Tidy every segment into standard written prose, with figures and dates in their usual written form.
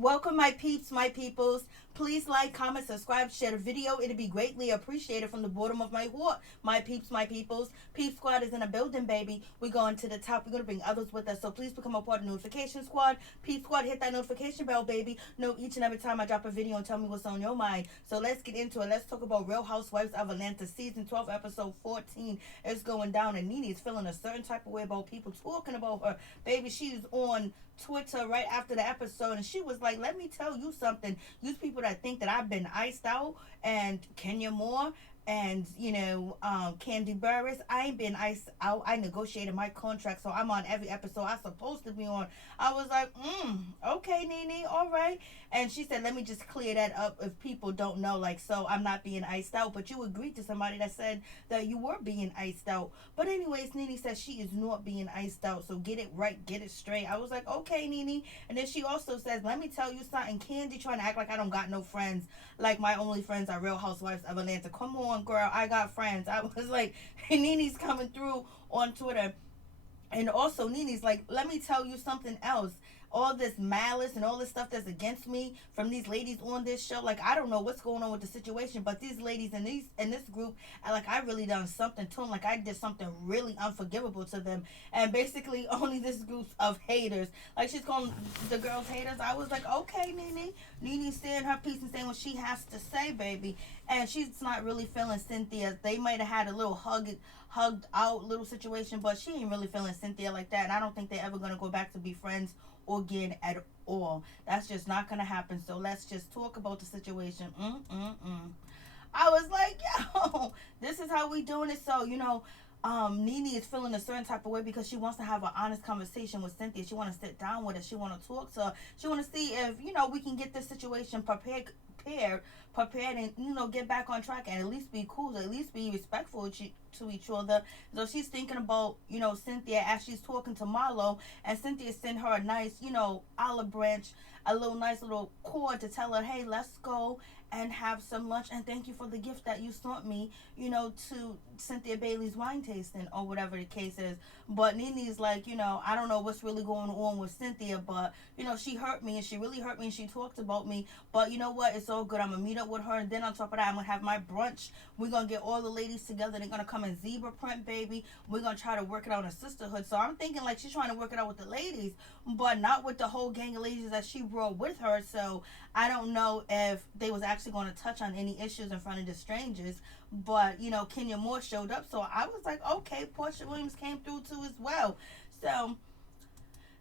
Welcome, my peeps, my peoples. Please like, comment, subscribe, share the video. It'd be greatly appreciated from the bottom of my heart. My peeps, my peoples. Peep Squad is in a building, baby. We're going to the top. We're going to bring others with us. So please become a part of the notification squad. Peep Squad, hit that notification bell, baby. Know each and every time I drop a video and tell me what's on your mind. So let's get into it. Let's talk about Real Housewives of Atlanta, season 12, episode 14. It's going down, and Nene is feeling a certain type of way about people talking about her. Baby, she's on Twitter right after the episode, and she was like, let me tell you something. Use people that think that I've been iced out, and Kenya Moore and Candy Burris, I ain't been iced out. I negotiated my contract, so I'm on every episode I'm supposed to be on. I was like, okay, Nene, all right. And she said, let me just clear that up if people don't know, like, so I'm not being iced out. But you agreed to somebody that said that you were being iced out. But anyways, Nene says she is not being iced out, so get it right, get it straight. I was like, okay, Nene. And then she also says, let me tell you something. Candy trying to act like I don't got no friends, like my only friends are Real Housewives of Atlanta. Come on, girl, I got friends. I was like, Nene's coming through on Twitter. And also, Nene's like, let me tell you something else. All this malice and all this stuff that's against me from these ladies on this show, like, I don't know what's going on with the situation, but these ladies in this group, like, I really done something to them. Like, I did something really unforgivable to them. And basically, only this group of haters, like, she's calling the girls haters. I was like, okay, Nene. Nene's saying her piece and saying what she has to say, baby. And she's not really feeling Cynthia. They might have had a little hugged out little situation, but she ain't really feeling Cynthia like that. And I don't think they're ever gonna go back to be friends again at all. That's just not gonna happen. So let's just talk about the situation. I was like, yo, this is how we doing it. So, Nene is feeling a certain type of way because she wants to have an honest conversation with Cynthia. She want to sit down with her. She want to talk to her. She want to see if, we can get this situation prepared and, get back on track and at least be cool, at least be respectful to each other. So she's thinking about, Cynthia as she's talking to Marlo, and Cynthia sent her a nice, olive branch, a little nice little cord to tell her, hey, let's go and have some lunch, and thank you for the gift that you sent me, to Cynthia Bailey's wine tasting or whatever the case is. But Nene's like, I don't know what's really going on with Cynthia, but she hurt me, and she really hurt me, and she talked about me. But you know what? It's all good. I'm gonna meet up with her, and then on top of that, I'm gonna have my brunch. We're gonna get all the ladies together. They're gonna come in zebra print, baby. We're gonna try to work it out in sisterhood. So I'm thinking like she's trying to work it out with the ladies, but not with the whole gang of ladies that she brought with her. So I don't know if they was actually going to touch on any issues in front of the strangers. But Kenya Moore showed up, so I was like, okay, Portia Williams came through too as well. So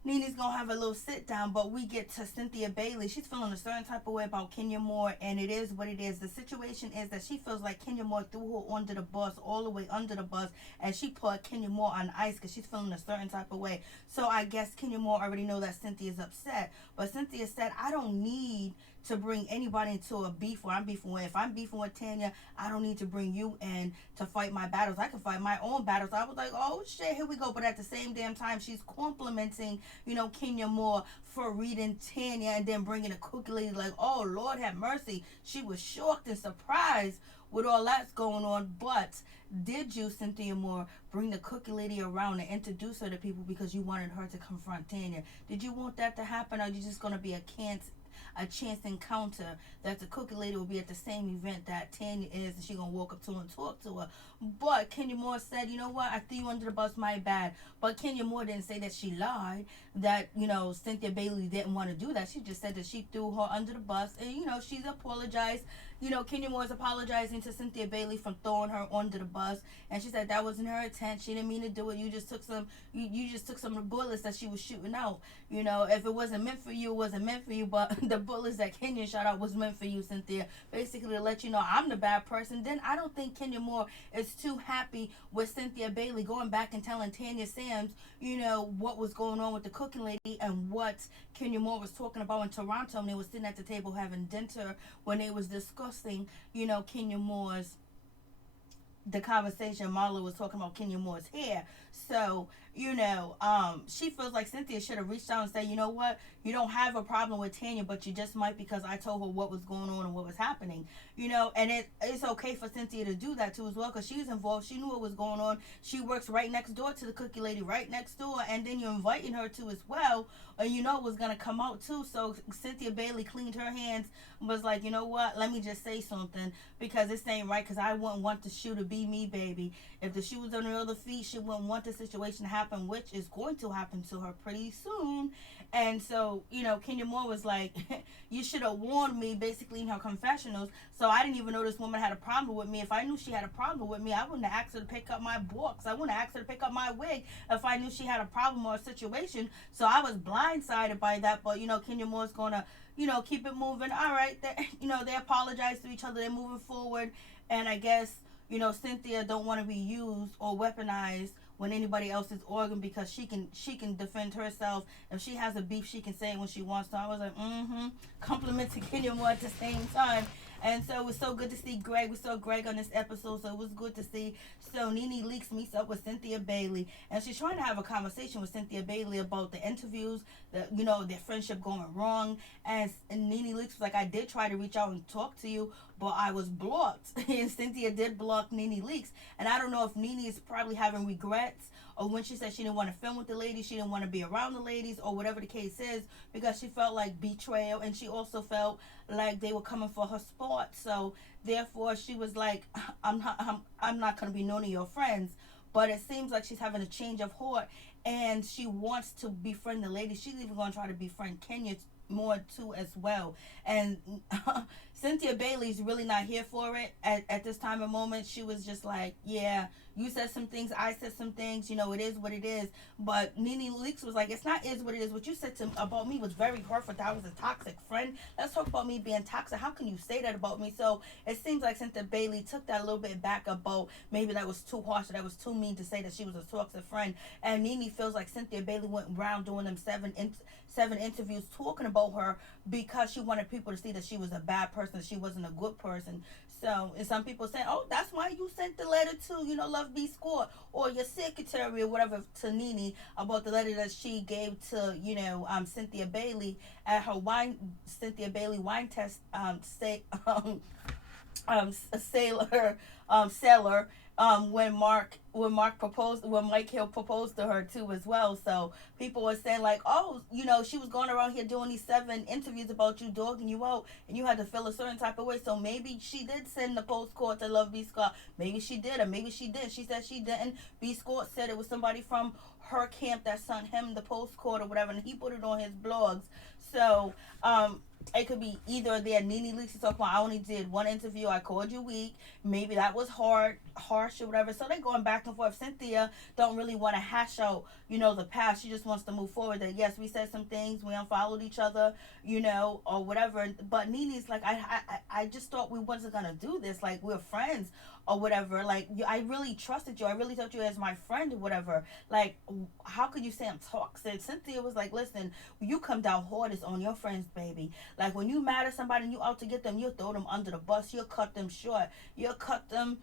Nene's gonna have a little sit down, but we get to Cynthia Bailey. She's feeling a certain type of way about Kenya Moore, and it is what it is. The situation is that she feels like Kenya Moore threw her under the bus, all the way under the bus, and she put Kenya Moore on ice because she's feeling a certain type of way. So I guess Kenya Moore already know that Cynthia's upset, but Cynthia said, I don't need to bring anybody into a beef where I'm beefing with. If I'm beefing with Tanya, I don't need to bring you in to fight my battles. I can fight my own battles. I was like, oh shit, here we go. But at the same damn time, she's complimenting, Kenya Moore for reading Tanya and then bringing a cookie lady like, oh Lord have mercy. She was shocked and surprised with all that's going on. But did you, Cynthia Moore, bring the cookie lady around and introduce her to people because you wanted her to confront Tanya? Did you want that to happen, or are you just going to be a chance encounter that the cookie lady will be at the same event that Tanya is, and she gonna walk up to her and talk to her? But Kenya Moore said, you know what, I threw you under the bus, my bad. But Kenya Moore didn't say that she lied, that Cynthia Bailey didn't want to do that. She just said that she threw her under the bus, and she's apologized. Kenya Moore's apologizing to Cynthia Bailey for throwing her under the bus, and she said that wasn't her intent. She didn't mean to do it. You just took some of the bullets that she was shooting out. If it wasn't meant for you, it wasn't meant for you. But the bullets that Kenya shot out was meant for you, Cynthia. Basically to let you know I'm the bad person. Then I don't think Kenya Moore is too happy with Cynthia Bailey going back and telling Tanya Sams, what was going on with the cooking lady and what Kenya Moore was talking about in Toronto when they was sitting at the table having dinner, when they was discussing, Kenya Moore's the conversation. Marla was talking about Kenya Moore's hair. So, she feels like Cynthia should have reached out and said, you know what, you don't have a problem with Tanya, but you just might, because I told her what was going on and what was happening. And it's okay for Cynthia to do that too as well, because she was involved. She knew what was going on. She works right next door to the cookie lady, right next door, and then you're inviting her to as well, and it was gonna come out too. So Cynthia Bailey cleaned her hands and was like, you know what, let me just say something, because this ain't right, because I wouldn't want the shoe to be me, baby. If the shoe was on her other feet, she wouldn't want the situation to happen, which is going to happen to her pretty soon. And so, Kenya Moore was like, you should have warned me, basically, in her confessionals. So I didn't even know this woman had a problem with me. If I knew she had a problem with me, I wouldn't have asked her to pick up my books. I wouldn't have asked her to pick up my wig if I knew she had a problem or a situation. So I was blindsided by that. But, Kenya Moore's going to, keep it moving. All right. They apologize to each other. They're moving forward. And I guess, Cynthia don't want to be used or weaponized when anybody else is organ, because she can defend herself. If she has a beef, she can say it when she wants to. I was like, compliment to Kenya Moore at the same time. And so it was so good to see Greg. We saw Greg on this episode, so it was good to see. So Nene Leaks meets up with Cynthia Bailey, and she's trying to have a conversation with Cynthia Bailey about the interviews, their friendship going wrong. And Nene Leaks was like, I did try to reach out and talk to you, but I was blocked. And Cynthia did block Nene Leaks. And I don't know if Nene is probably having regrets, or when she said she didn't want to film with the ladies, she didn't want to be around the ladies, or whatever the case is, because she felt like betrayal, and she also felt like they were coming for her sport. So therefore she was like, I'm not going to be none of your friends. But it seems like she's having a change of heart, and she wants to befriend the ladies. She's even going to try to befriend Kenya more too as well. And Cynthia Bailey's really not here for it at this time of moment. She was just like, yeah, you said some things, I said some things, it is what it is. But Nene Leaks was like, it's not is what it is. What you said about me was very hurtful. I was a toxic friend. Let's talk about me being toxic. How can you say that about me? So it seems like Cynthia Bailey took that a little bit back about maybe that was too harsh, that was too mean to say that she was a toxic friend. And Nene feels like Cynthia Bailey went around doing them seven interviews talking about her, because she wanted people to see that she was a bad person, she wasn't a good person. So, and some people say, oh, that's why you sent the letter to, Love B Score, or your secretary or whatever, to Nene, about the letter that she gave to, Cynthia Bailey at her Cynthia Bailey wine test, seller, when Mike Hill proposed to her too as well. So people were saying like, oh, she was going around here doing these 7 interviews about you, dogging you out, and you had to feel a certain type of way. So maybe she did send the postcard to Love B Scott. Maybe she did, or maybe she didn't. She said she didn't. B Scott said it was somebody from her camp that sent him the postcard or whatever, and he put it on his blogs. So it could be either there. Nene Leaks is talking about, I only did 1 interview, I called you weak. Maybe that was harsh or whatever. So they're going back and forth. Cynthia don't really want to hash out, the past. She just wants to move forward. That yes, we said some things, we unfollowed each other, or whatever. But Nene's like, I just thought we wasn't gonna do this. Like, we're friends or whatever. Like, I really trusted you. I really thought you as my friend or whatever. Like, how could you say I'm toxic? Cynthia was like, listen, you come down hardest on your friends, baby. Like, when you mad at somebody and you out to get them, you'll throw them under the bus. You'll cut them short. You'll cut them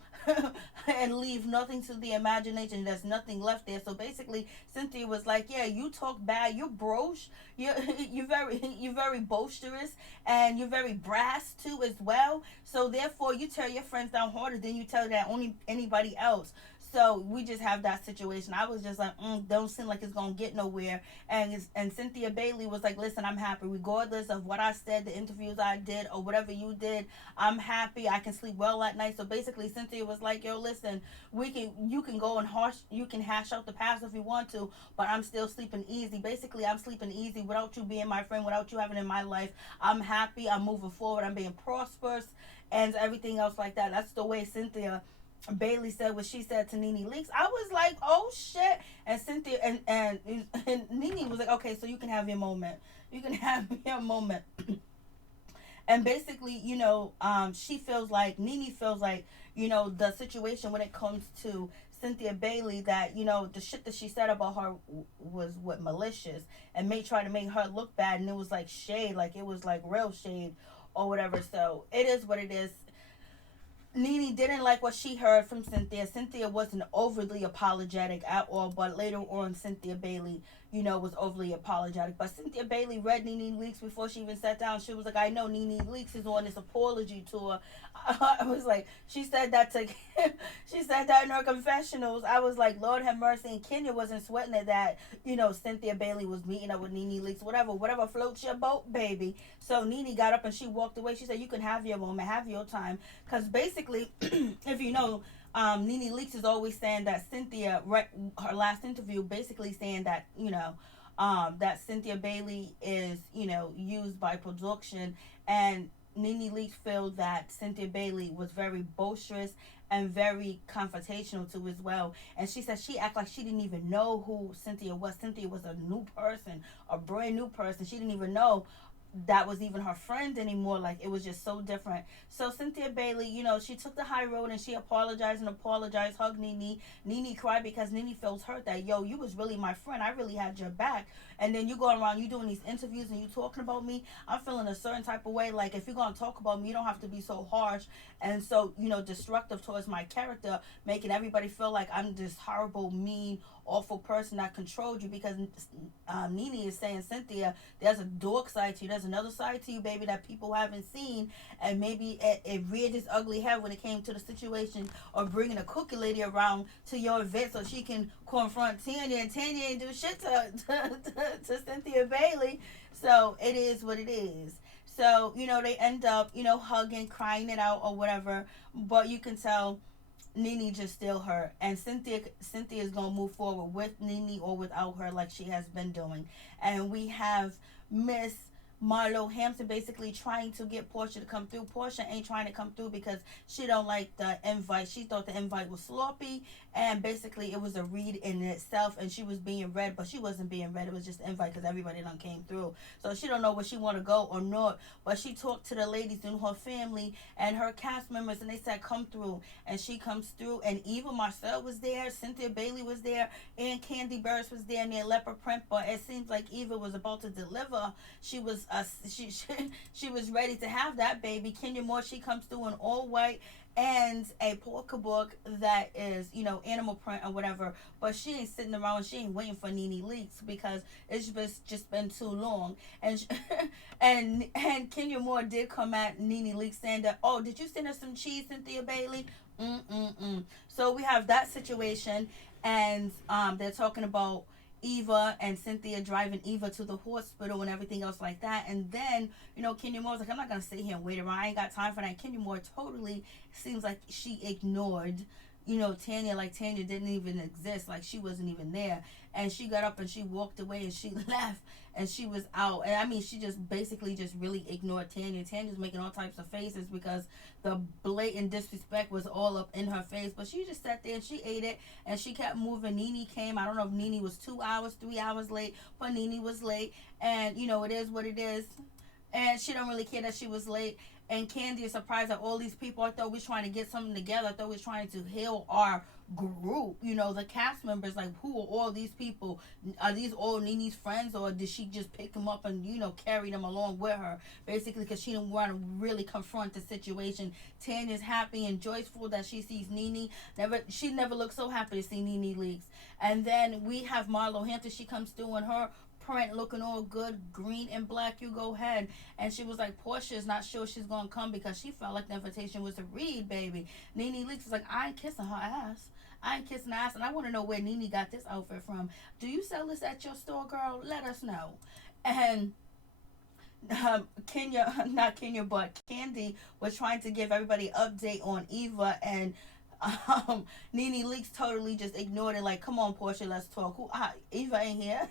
and leave nothing to the imagination. There's nothing left there. So basically, Cynthia was like, yeah, you talk bad. You're broche. You're very boisterous, and you're very brass too as well. So therefore, you tear your friends down harder than you tell that only anybody else. So we just have that situation. I was just like, don't seem like it's gonna get nowhere. And Cynthia Bailey was like, listen, I'm happy regardless of what I said, the interviews I did, or whatever you did. I'm happy. I can sleep well at night. So basically, Cynthia was like, yo, listen, you can go and you can hash out the past if you want to, but I'm still sleeping easy. Basically, I'm sleeping easy without you being my friend, without you having in my life. I'm happy. I'm moving forward. I'm being prosperous, and everything else like that. That's the way Cynthia Bailey said what she said to Nene Leaks. I was like, oh shit. And Cynthia and Nene was like, okay, so you can have your moment. You can have your moment. And basically, she feels like, Nene feels like, the situation when it comes to Cynthia Bailey, that, the shit that she said about her was malicious, and may try to make her look bad, and it was like shade, like it was like real shade or whatever. So it is what it is. Nene didn't like what she heard from Cynthia. Cynthia wasn't overly apologetic at all, but later on, Cynthia Bailey, was overly apologetic. But Cynthia Bailey read Nene Leaks before she even sat down. She was like, I know Nene Leaks is on this apology tour. I was like, she said that to, she said that in her confessionals. I was like, Lord have mercy. And Kenya wasn't sweating it that, Cynthia Bailey was meeting up with Nene Leaks, whatever floats your boat, baby. So Nene got up and she walked away. She said, you can have your moment, have your time. Because basically, if you know, Nene Leaks is always saying that Cynthia, her last interview, basically saying that, that Cynthia Bailey is, used by production. And Nene Leakes feel that Cynthia Bailey was very boisterous and very confrontational too as well. And she said she acted like she didn't even know who Cynthia was. Cynthia was a new person, a brand new person. She didn't even know that was even her friend anymore. Like, it was just so different. So Cynthia Bailey, she took the high road and she apologized, hugged Nene. Nene cried because Nene feels hurt that, yo, you was really my friend, I really had your back, and then you going around, you doing these interviews and you talking about me. I'm feeling a certain type of way. Like, if you're gonna talk about me, you don't have to be so harsh and so, destructive towards my character, making everybody feel like I'm this horrible, mean, awful person that controlled you. Because Nene is saying, Cynthia, there's a dark side to you, there's another side to you, baby, that people haven't seen. And maybe it reared its ugly head when it came to the situation of bringing a cookie lady around to your event so she can confront Tanya, and Tanya ain't do shit to Cynthia Bailey. So it is what it is. So, they end up, hugging, crying it out or whatever. But you can tell Nene just still hurt. And Cynthia is gonna move forward with Nene or without her, like she has been doing. And we have Miss Marlo Hampton basically trying to get Portia to come through. Portia ain't trying to come through because she don't like the invite. She thought the invite was sloppy, and basically it was a read in itself, and she was being read, but she wasn't being read. It was just an invite because everybody done came through. So she don't know where she want to go or not. But she talked to the ladies in her family and her cast members, and they said come through, and she comes through. And Eva Marcel was there, Cynthia Bailey was there, and Candy Burris was there near leopard print. But it seems like Eva was about to deliver. She was she was ready to have that baby. Kenya Moore, she comes through in all white and a polka book that is, animal print or whatever. But she ain't sitting around, she ain't waiting for Nene Leaks because it's just been too long. And and Kenya Moore did come at Nene Leaks saying that, oh, did you send her some cheese, Cynthia Bailey? So we have that situation, and they're talking about Eva and Cynthia driving Eva to the hospital and everything else like that. And then, Kenya Moore was like, I'm not going to sit here and wait around. I ain't got time for that. Kenya Moore totally seems like she ignored, Tanya, like Tanya didn't even exist. Like she wasn't even there. And she got up and she walked away and she left and she was out. And I mean, she just basically just really ignored Tanya. Tanya's making all types of faces because the blatant disrespect was all up in her face. But she just sat there and she ate it and she kept moving. Nene came. I don't know if Nene was 2 hours, 3 hours late, but Nene was late. And, it is what it is. And she don't really care that she was late. And Candy is surprised at all these people. I thought we was trying to get something together. I thought we was trying to heal our group. The cast members, like, who are all these people? Are these all Nene's friends, or did she just pick them up and, carry them along with her? Basically, because she didn't want to really confront the situation. Tanya's happy and joyful that she sees Nene. She never looked so happy to see Nene Leaks. And then we have Marlo Hampton. She comes through in her print looking all good, green and black. You go ahead. And she was like, Portia is not sure she's gonna come because she felt like the invitation was to read, baby. Nene Leakes is like, I ain't kissing her ass. I ain't kissing her ass. And I want to know where Nene got this outfit from. Do you sell this at your store, girl? Let us know. And not Kenya, but Candy was trying to give everybody an update on Eva, and Nene Leakes totally just ignored it. Like, come on, Portia, let's talk. Eva ain't here.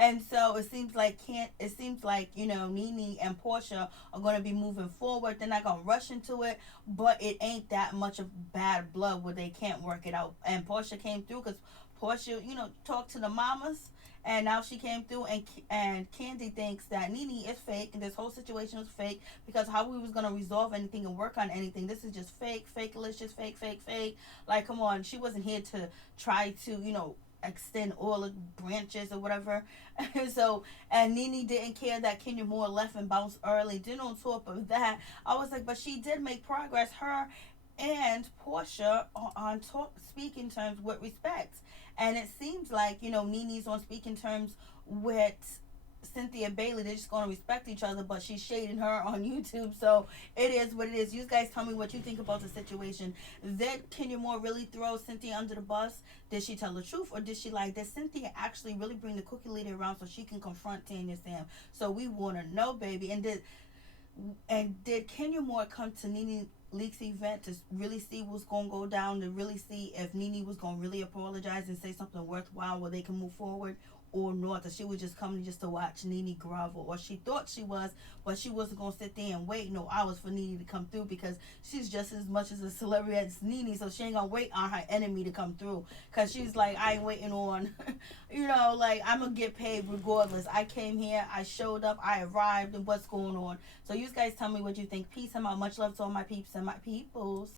And so it seems like Nene and Portia are going to be moving forward. They're not going to rush into it, but it ain't that much of bad blood where they can't work it out. And Portia came through because Portia, talked to the mamas. And now she came through, and Candy thinks that Nene is fake, and this whole situation was fake, because how we was going to resolve anything and work on anything, this is just fake, fake-alicious, fake. Like, come on, she wasn't here to try to, extend all the branches or whatever. And Nene didn't care that Kenya Moore left and bounced early. Then on top of that, I was like, but she did make progress. Her and Portia are on talk speaking terms with respect. And it seems like, Nene's on speaking terms with Cynthia Bailey. They're just going to respect each other, but she's shading her on YouTube. So it is what it is. You guys tell me what you think about the situation. Did Kenya Moore really throw Cynthia under the bus? Did she tell the truth? Or did Cynthia actually really bring the cookie lady around so she can confront Tanya Sam? So we want to know, baby. And did Kenya Moore come to Nene Leaks event to really see what's going to go down, to really see if Nene was going to really apologize and say something worthwhile where they can move forward, or not, that she was just coming just to watch Nene grovel, or she thought she was, but she wasn't going to sit there and wait no hours for Nene to come through, because she's just as much as a celebrity as Nene, so she ain't going to wait on her enemy to come through, because she's like, I ain't waiting on, like, I'm going to get paid regardless. I came here, I showed up, I arrived, and what's going on? So you guys tell me what you think. Peace. I'm out. Much love to all my peeps and my peoples.